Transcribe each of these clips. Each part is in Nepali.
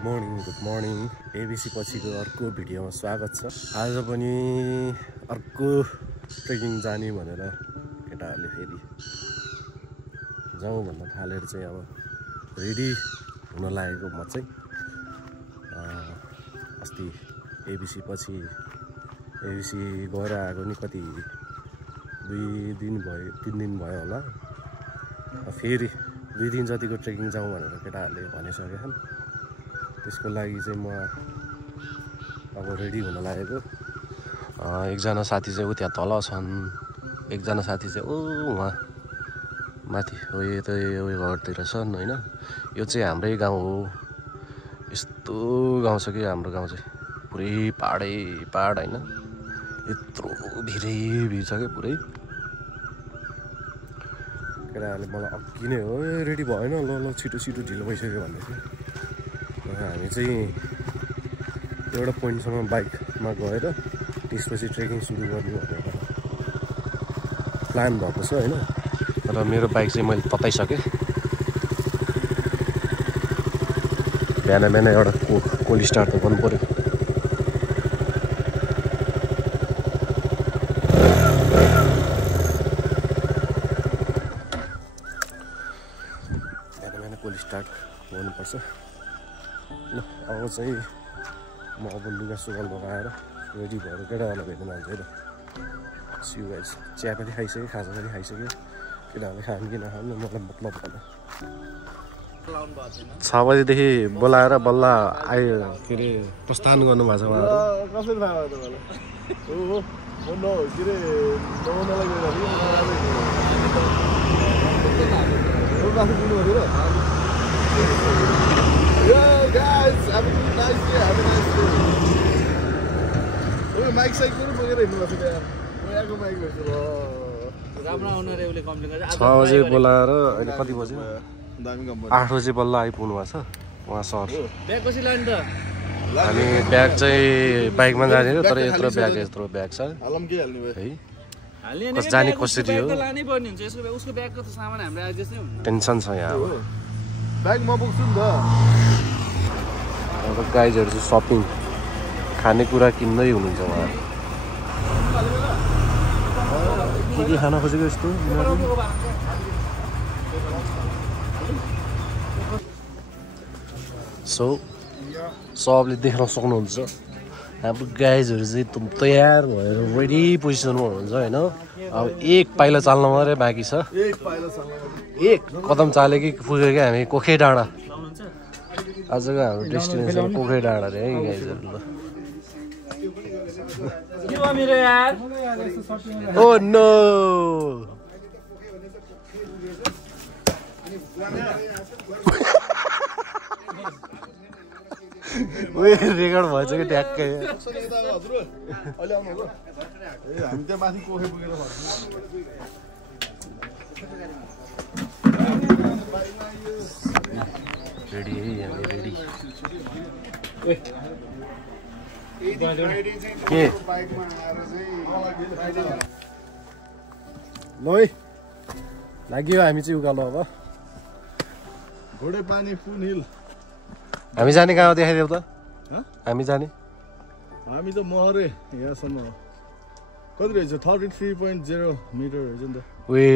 गुड मर्निङ एबिसी पछिको अर्को भिडियोमा स्वागत छ। आज पनि अर्को ट्रेकिङ जाने भनेर केटाहरूले फेरि जाउँ भन्न थालेर चाहिँ अब रेडी हुन लागेको म चाहिँ अस्ति एबिसी पछि एबिसी गएर आएको नि कति 2 दिन भयो 3 दिन भयो होला। फेरि 2 दिन जतिको ट्रेकिङ जाउँ भनेर केटाहरूले भनिसकेका छन्। त्यसको लागि चाहिँ म अब रेडी हुन लागेको। एकजना साथी चाहिँ त्यहाँ तल छन्, एकजना साथी चाहिँ उहाँ माथि यता यो घरतिर छन् होइन। यो चाहिँ हाम्रै गाउँ हो। यस्तो गाउँ छ कि हाम्रो गाउँ चाहिँ पुरै पाहाडै पाहाड होइन। यत्रो भिर छ कि पुरै। केटाहरूले मलाई अघि नै हो रेडी भएन ल ल छिटो छिटो ढिलो भइसक्यो भन्दै थियो। हामी चाहिँ एउटा पोइन्टसम्म बाइकमा गएर त्यसपछि ट्रेकिङ सुरु गर्ने भनेर प्लान भएको छ होइन। र मेरो बाइक चाहिँ मैले तताइसकेँ। बिहान एउटा कोल्ड स्टार्ट त गर्नु पऱ्यो। बिहान कोल्ड स्टार्ट गर्नुपर्छ। ल अब चाहिँ म अब लुगा सुगाल लगाएर रेडी भएर केटाहरूलाई भेट्न जान्छु है त। सिउ गाइस चिया पनि खाइसकेँ, खाजा पनि खाइसकेँ। केटाहरूले खानु कि नखानु मलाई मतलब भएन। 6 बजीदेखि बोलाएर बल्ल आयो के अरे प्रस्थान गर्नुभएको छ उहाँहरू। कसरी थाहा भयो तपाईँलाई? guys, have a nice day, have a nice day. Oh, mic side पनि बोकेर हिँड्नु भएको छ यार। कोयाको माइक भएछ ल। राम्रो आउन रे उले कम्प्लेन गर्छ। 6 बजे बोलाएर अहिले कति बज्यो? दामी कम्पनी। 8 बजे बल्ल आइपुग्नु भएको छ उहाँ सर। ब्याग कसरी लानु त? हामी ब्याग चाहिँ बाइकमा जाने हो तर यत्रो ब्याग छ। हालम के हाल्नु भयो? है हाल्ने कस जाने कसरी हो? लानै पर्ने हुन्छ यसको उसको ब्यागको त सामान हाम्रो एडजस्ट नै हुन्छ। टेन्सन छ यहाँ अब। ब्याग म बोक्छु नि त। अब गाइजहरू चाहिँ सपिङ खानेकुरा किन्दै हुनुहुन्छ उहाँहरू। के खान खोजेको यस्तो सबले देख्न सक्नुहुन्छ हाम्रो गाइजहरू चाहिँ एकदम तयार भएर रेडी पोजिसनमा हुनुहुन्छ होइन। अब एक पाइला चाल्न मात्रै बाँकी छ। एक कदम चाल्यो कि पुग्यो क्या हामी कोखे डाँडा। आजको हाम्रो डेस्टिनेसन कोखे डाँडा रे है गाइजहरू। ल ओ नो रेकर्ड भएछ कि ट्याक्कै। हामी त्यहाँ माथि कोखे पुगेर रेडी है हामी रेडी। के ल है लाग्यो हामी चाहिँ उकालो। अब घोडे पानी फुल हिल। हामी जाने कहाँ हो देखाइदेऊ त। हामी जाने हामी त महरे यहाँसम्म हो। कति रहेछ? 33.0 मिटर रहेछ नि त। वे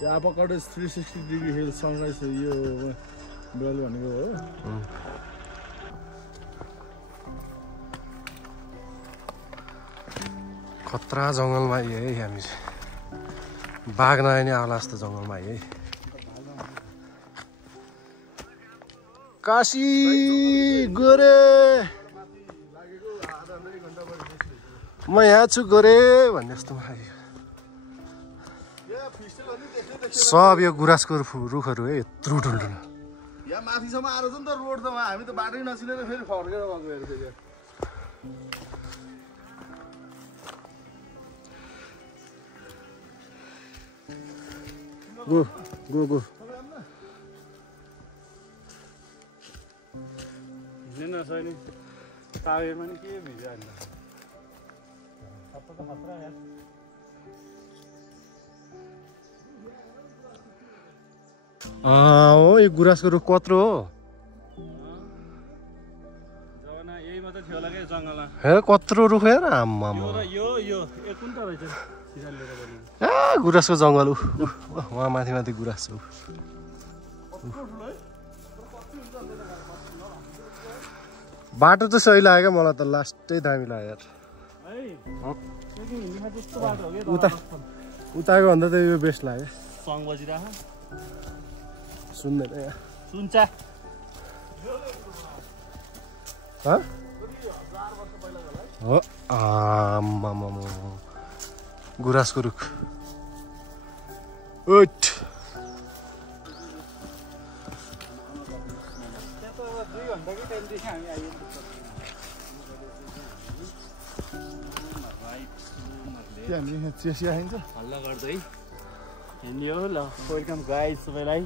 त्यो आपा कटेज 360 डिग्री हिल सनराइज यो बेल भनेको हो। खतरा जङ्गलमा आइयो है हामी। बाघ नआए नि आउला जस्तो जङ्गलमा आइयो है। काशी गोरे म यहाँ छु गोरे भन्ने जस्तो आयो। सब यो गुराँसको रुखहरू है यत्रो ठुल्ठुलो। यहाँ माथिसम्म आएर छ नि त रोड त। हामी त बाटै नचिनेर फेरि फर्केर गएको हेर फेरि। गो गो गो हिँड्न छैन टावेरमा नि के भिज्यो अहिले। खतरा यार। हो यो गुराँसको रुख कत्रो हो? जङ्गलमा हेर कत्रो रुख हेर आम्मा यो कुन त रहेछ गुराँसको जङ्गल वहाँ माथि माथि गुराँस छ बाटो त सही लाग्यो क्या मलाई त लास्टै दामी लाग्यो उताको भन्दा त यो बेस्ट लाग्यो सङ बजिरह सुन्दैन यहाँ सुन्छ हो आम्मामा गुराँसको रुख उठ चिया खाइन्छ हल्ला गर्दै हिँड्यो ल वेलकम गाइस सबैलाई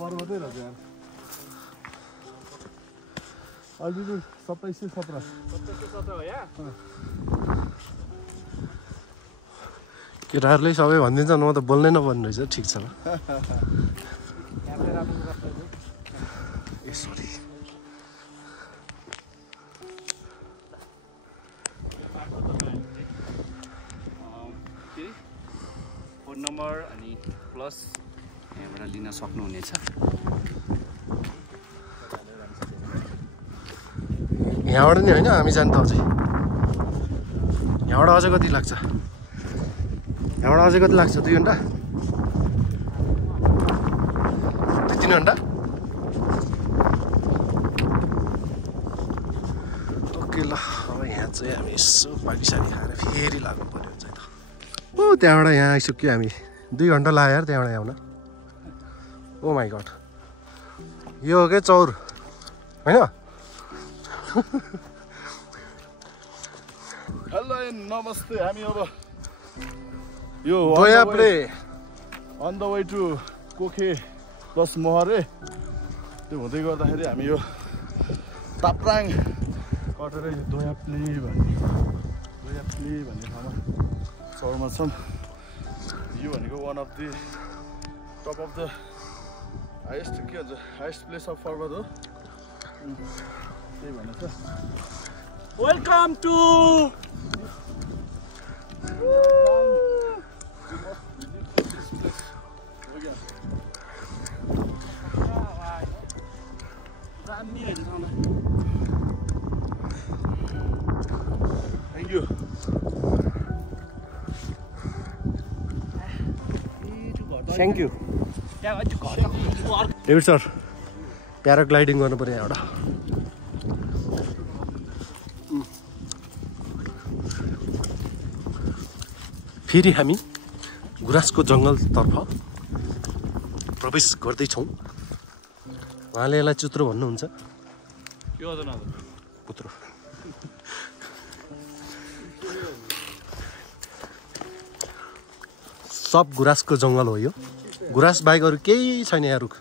पर्वतै रहेछ यार अहिले 2717 हो या केटाहरूले सबै भनिदिन्छ म त बोल्नै नपर्ने रहेछ ठिक छ ल ए सरी फोन नम्बर अनि प्लस यहाँबाट लिन सक्नुहुनेछ यहाँबाट नि होइन हामी जानु त अझै यहाँबाट अझै कति लाग्छ यहाँबाट अझै कति लाग्छ 2 घन्टा 2-3 घन्टा ओके ल अब यहाँ चाहिँ हामी यसो पाकिसारी खाएर फेरि लाग्नु पर्यो हुन्छ त ओ त्यहाँबाट यहाँ आइसक्यो हामी 2 घन्टा लाग्यो यार त्यहाँबाट आउन ओ माई गड यो हो क्या चौर होइन हेलो नमस्ते हामी अब यो अन द वे टु कोखे प्लस मोहरे त्यो हुँदै गर्दाखेरि हामी यो ताप्राङ कटेर यो दोयाप्ले भन्ने ठाउँमा चौरमा छौँ यो भनेको one of the top of the highest के भन्छ हाइएस्ट प्लेस अफ पर्वत हो त्यही भनेको छ welcome to thank you thank you David sir paragliding गर्नु पर्यो यहाँबाट फेरि हामी गुराँसको जङ्गलतर्फ प्रवेश गर्दैछौँ उहाँले यसलाई चुत्रो भन्नुहुन्छ पुत्रो सब गुराँसको जङ्गल हो यो गुराँस बाहेक अरू केही छैन यहाँ रुख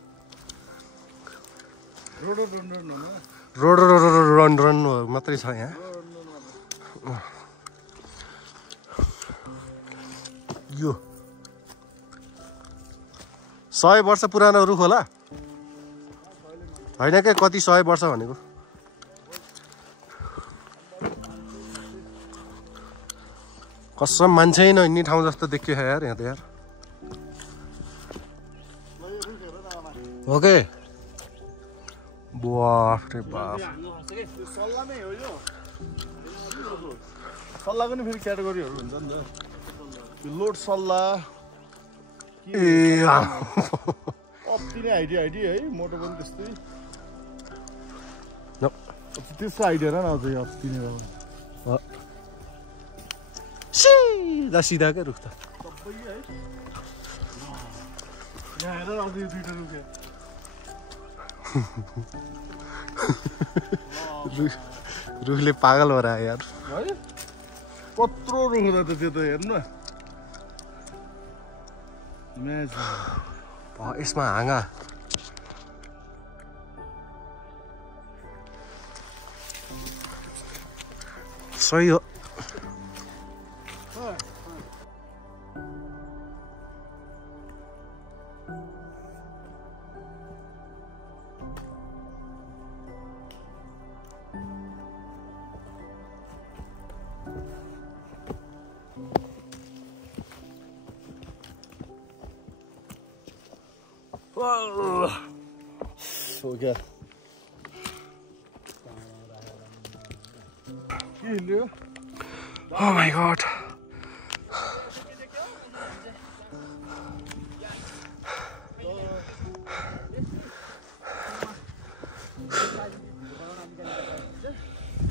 रोड मात्रै छ यहाँ यो 100 वर्ष पुरानो रुख होला होइन क्या कति 100 वर्ष भनेको कसम मान्छे नहिँड्ने ठाउँ जस्तो देखियो यार यहाँ त यार ओके बाफ रे बाफ सल्लाहको नि फेरि क्याटेगोरीहरू हुन्छ नि त यो लोड सल्लाह ए अति नै हाइटी है मोटो पनि त्यस्तै त्यसको आइडिया र न अझै अति नै सिधा सिधा क्या रुख त सबै है यहाँ हेर अझै 2टा रुख्यो रुखले पागल भएर आयो यार है कत्रो रुख हुँदा त त्यो त हेर्नु यसमा हाँगा सही हो So क्या के हिल्यो Oh my god.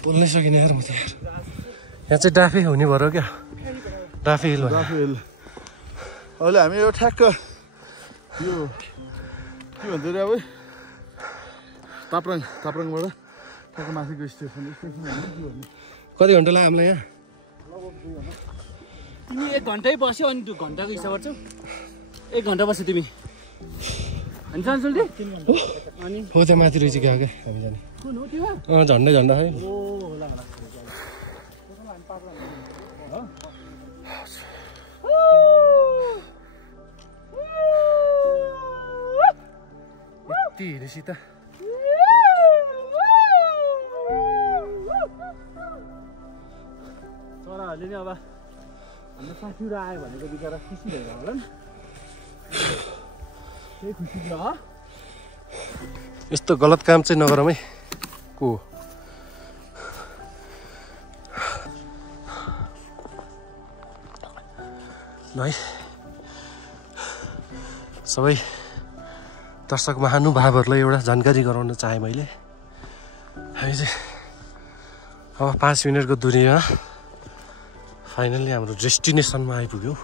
बोल्नै सकिनँ यार म त यार यहाँ चाहिँ डाफे हुने भएर क्या डाफे हिल राफेल अहिले हामी यो ठ्याक्क यो के भन्छ अरे अब तापराङबाट ठ्याक्क माथिको स्टेसन कति घन्टा लाग्यो हामीलाई यहाँ तिमी 1 घन्टै बस्यो अनि 2 घन्टाको हिसाब गर्छौ 1 घन्टा बस्यो तिमी अनि जान्छौ अनि हो त्यहाँ माथि रहेछ क्या क्या हामी जाने कुन हो त्यो झन्डै झन्डा है ओ होला होला यति हिँडेपछि त चराहरूले नि अब हाम्रो साथीहरू आयो भनेको बिचरा खुसी भएर होला नि त्यही खुसी ल यस्तो गलत काम चाहिँ नगरौँ है को है सबै दर्शक महानुभावहरूलाई एउटा जानकारी गराउन चाहेँ मैले हामी चाहिँ अब 5 मिनटको दूरीमा फाइनल्ली हाम्रो डेस्टिनेसनमा आइपुग्यौँ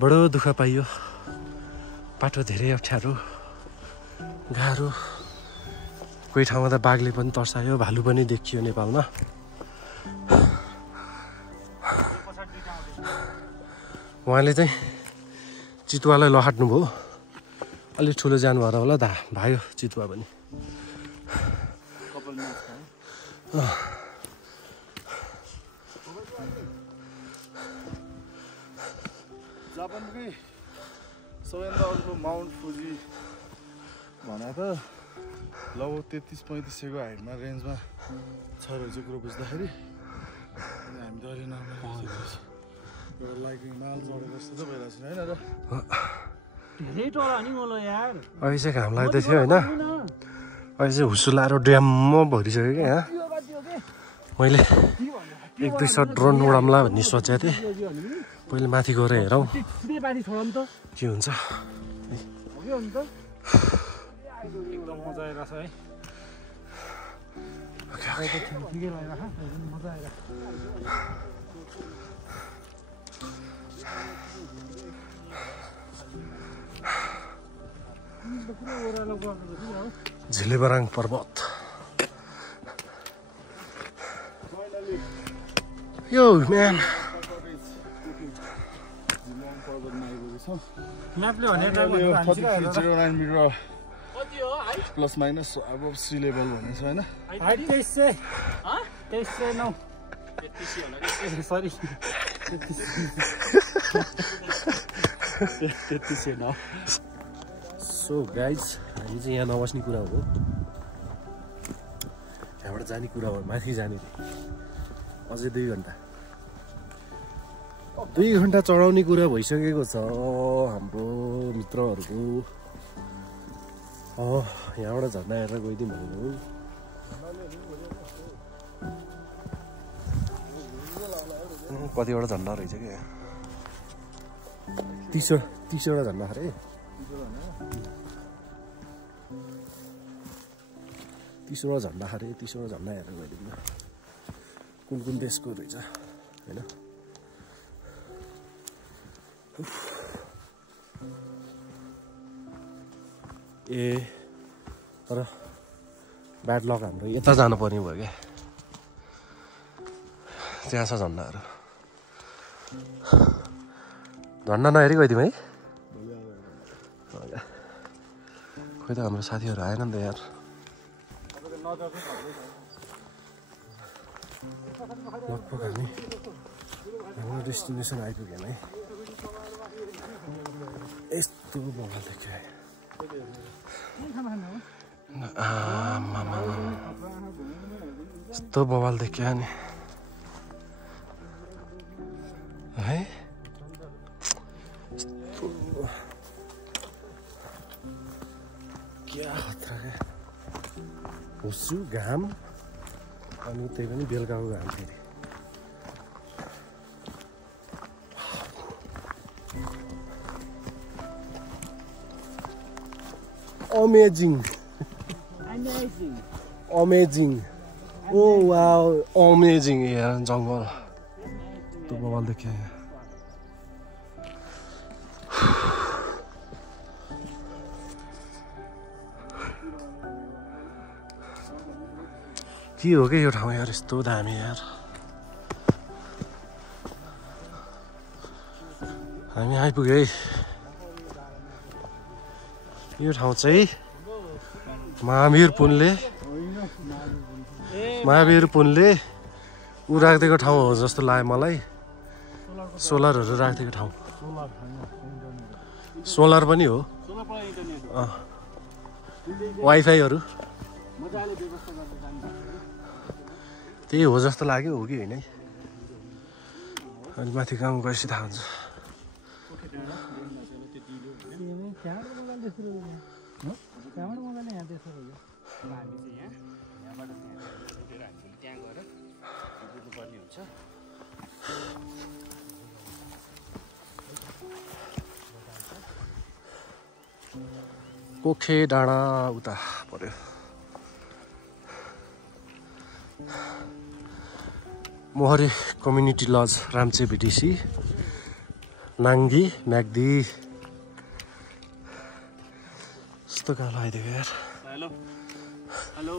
बडो दुःख पाइयो बाटो धेरै अप्ठ्यारो गाह्रो कोही ठाउँमा त बाघले पनि तर्सायो भालु पनि देखियो नेपालमा उहाँले चाहिँ चितुवालाई लहाट्नु भयो अलिक ठुलो जानु भएर होला भाग्यो चितुवा पनि जापानकै सबैभन्दा अर्को माउन्ट फुजी भने त लगभग 33-35 हाइटमा रेन्जमा छ रहेछ कुरो बुझ्दाखेरि हामी त अहिले एउटा लाइक हिमाल चढेको जस्तो त भइरहेको छैन होइन र धेरै टोला नि मलाई यार अहिले चाहिँ घाम लाग्दै थियो होइन अहिले चाहिँ हुसु लाएर ड्याम्म भरिसक्यो क्या यहाँ मैले 1-2 सट ड्रोन उडाम्ला भन्ने सोचेको थिएँ पहिले माथि गएर हेरौँ के हुन्छ एकदम मजा आइरहेछ है ठिकै लागिरहेछ मजा आइरहेछ झिलेबराङ पर्वत यो म्यान प्लस माइनस अब सी लेभल भन्ने छ होइन 2309 सरी 2309 सो गाइज हामी चाहिँ यहाँ नबस्ने कुरा हो यहाँबाट जाने कुरा हो माथि जाने अझै 2 घन्टा 2 घन्टा चढाउने कुरा भइसकेको छ हाम्रो मित्रहरूको यहाँबाट झन्डा हेरेर गइदिउँ भनेको कतिवटा झन्डा रहेछ क्या 30वटा झन्डा अरे 30वटा झन्डा अरे 30वटा झन्डा हेरेर गइदिउँ न कुन कुन देशको रहेछ होइन ए तर ब्याड लक हाम्रो यता जानुपर्ने भयो क्या त्यहाँ छ झन्डाहरू झन्डा नहेरी गइदिउँ है खोइ त हाम्रो साथीहरू आएन नि त यार लगभग हामी हाम्रो डेस्टिनेसन आइपुग्यौँ है। यस्तो बवाल देखियो यस्तो बवाल देखियो नि है। क्या खतरा क्या हुस्सु घाम अनि त्यही पनि बेलुकाको घाम फेरि। अमेजिङ अमेजिङ ओ वाउ अमेजिङ यार जङ्गल त्यो बवाल देखियो यहाँ। के हो क्या यो ठाउँ यार यस्तो दामी यार। हामी आइपुग्यो है। यो ठाउँ चाहिँ महावीर पुनले ऊ राखिदिएको ठाउँ हो जस्तो लाग्यो मलाई। सोलरहरू राखिदिएको ठाउँ। सोलर पनि हो वाइफाईहरू त्यही हो जस्तो लाग्यो हो कि होइन है। अनि माथि गाउँ गएपछि थाहा हुन्छ। कोखे डाँडा उता पर्यो। मोहरे कम्युनिटी लज राम्चे भिटिसी नाङ्गी म्याग्दी यस्तो गाह्रो आइदियो यार। हेलो हेलो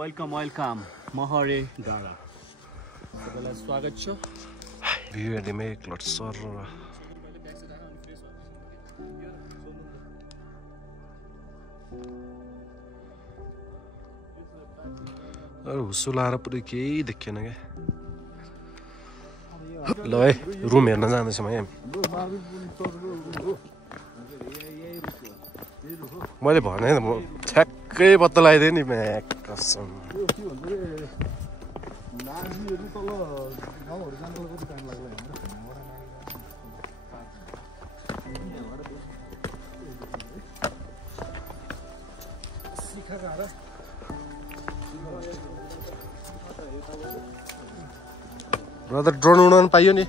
वेलकम वेलकम मोहरे डाँडा तपाईँलाई स्वागत छ। भ्यू हेर्दैमा एकलट सर हुस्सु लाएर पुरै केही देखिएन क्या। ल है रुम हेर्न जाँदैछौँ है हामी। मैले भने म ठ्याक्कै पत्ता लगाइदिएँ नि कसम। ब्रदर ड्रोन उडाउनु पाइयो नि।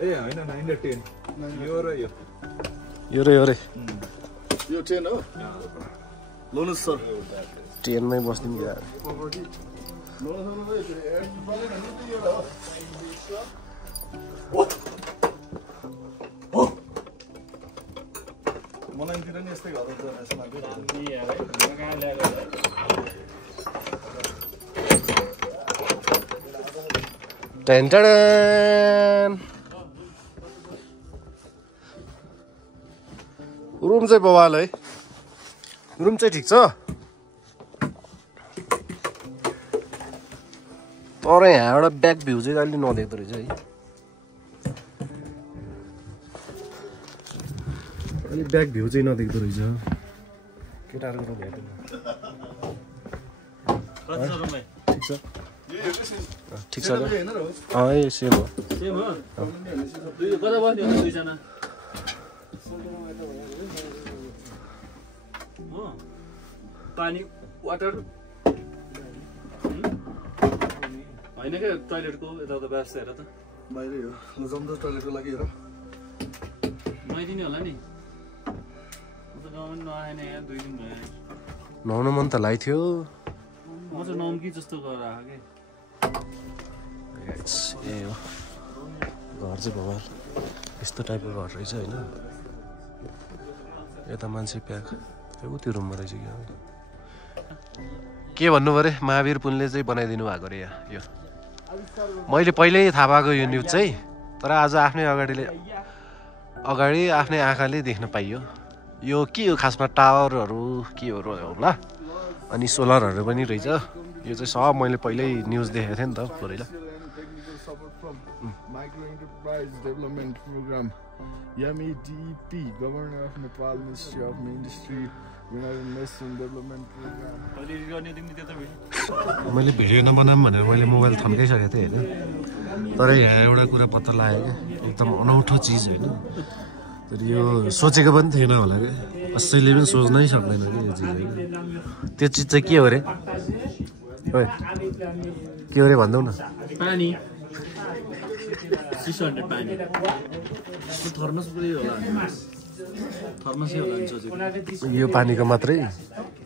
ए होइन 9 र 10 यो र यो यो रे यो 10 हो। लोनस सर 10 मै बस्दिनु यार। मनाइतिर नि यस्तै घर हुन्छ रुम चाहिँ बवाल है। रुम चाहिँ ठिक छ तर यहाँबाट ब्याक भ्यू चाहिँ अलि नदेख्दो रहेछ है। अलिक ब्याक भ्यू चाहिँ नदेख्दो रहेछ। केटाहरूको रुम हेर्दैन ठिक छ ठिक छ ए सेम हो कता बस्ने हो दुईजना पानी वाटर होइन क्या टोइलेटको यताउता व्यवस्था हेर त बाहिरै हो जम्दो टोइलेटको लागि हेर नुहाइदिने होला नि नआएन यहाँ 2 दिन भयो नुहाउन मन त लाग्थ्यो म चाहिँ नुहाउँ कि जस्तो गरेर आएको ए हो घर चाहिँ भवाल यस्तो टाइपको घर रहेछ होइन। यता मान्छे प्याक त्यो रुममा रहेछ के भन्नु पऱ्यो महावीर पुनले चाहिँ बनाइदिनु भएको अरे यहाँ यो मैले पहिल्यै थाहा पाएको यो न्युज चाहिँ, तर आज आफ्नै अगाडि आफ्नै आँखाले देख्न पाइयो। यो के हो खासमा टावरहरू के हो होला, अनि सोलरहरू पनि रहेछ। यो चाहिँ सब मैले पहिल्यै न्युज देखेको थिएँ नि त पहिला। Micro Enterprise Development Program, MEDEP, Governor of Nepal, Ministry of Industry, United Nations Development Program. मैले भिडियो नबनाऊँ भनेर मैले मोबाइल थन्काइसकेको थिएँ होइन, तर यहाँ एउटा कुरा पत्ता लाग्यो क्या, एकदम अनौठो चिज होइन। तर यो सोचेको पनि थिएन होला क्या, कसैले पनि सोच्नै सक्दैन कि यो चिज होइन। त्यो चिज चाहिँ के हो अरे? के हो अरे भनिदेऊ न। पानी चिसो हाल्ने पानी थर्मस पुरै होला, थर्मसै होला नि सोचेको। यो पानीको मात्रै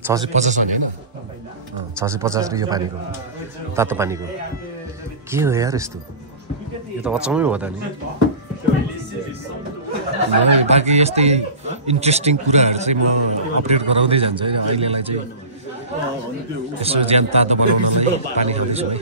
650 होइन, 650 यो पानीको, तातो पानीको। के हो यार यस्तो? यो त अचम्मै हो त नि। बाँकी यस्तै इन्ट्रेस्टिङ कुराहरू चाहिँ म अपडेट गराउँदै जान्छु है। अहिलेलाई चाहिँ यसो ज्यान तातो बनाउनलाई पानी खाँदैछु है।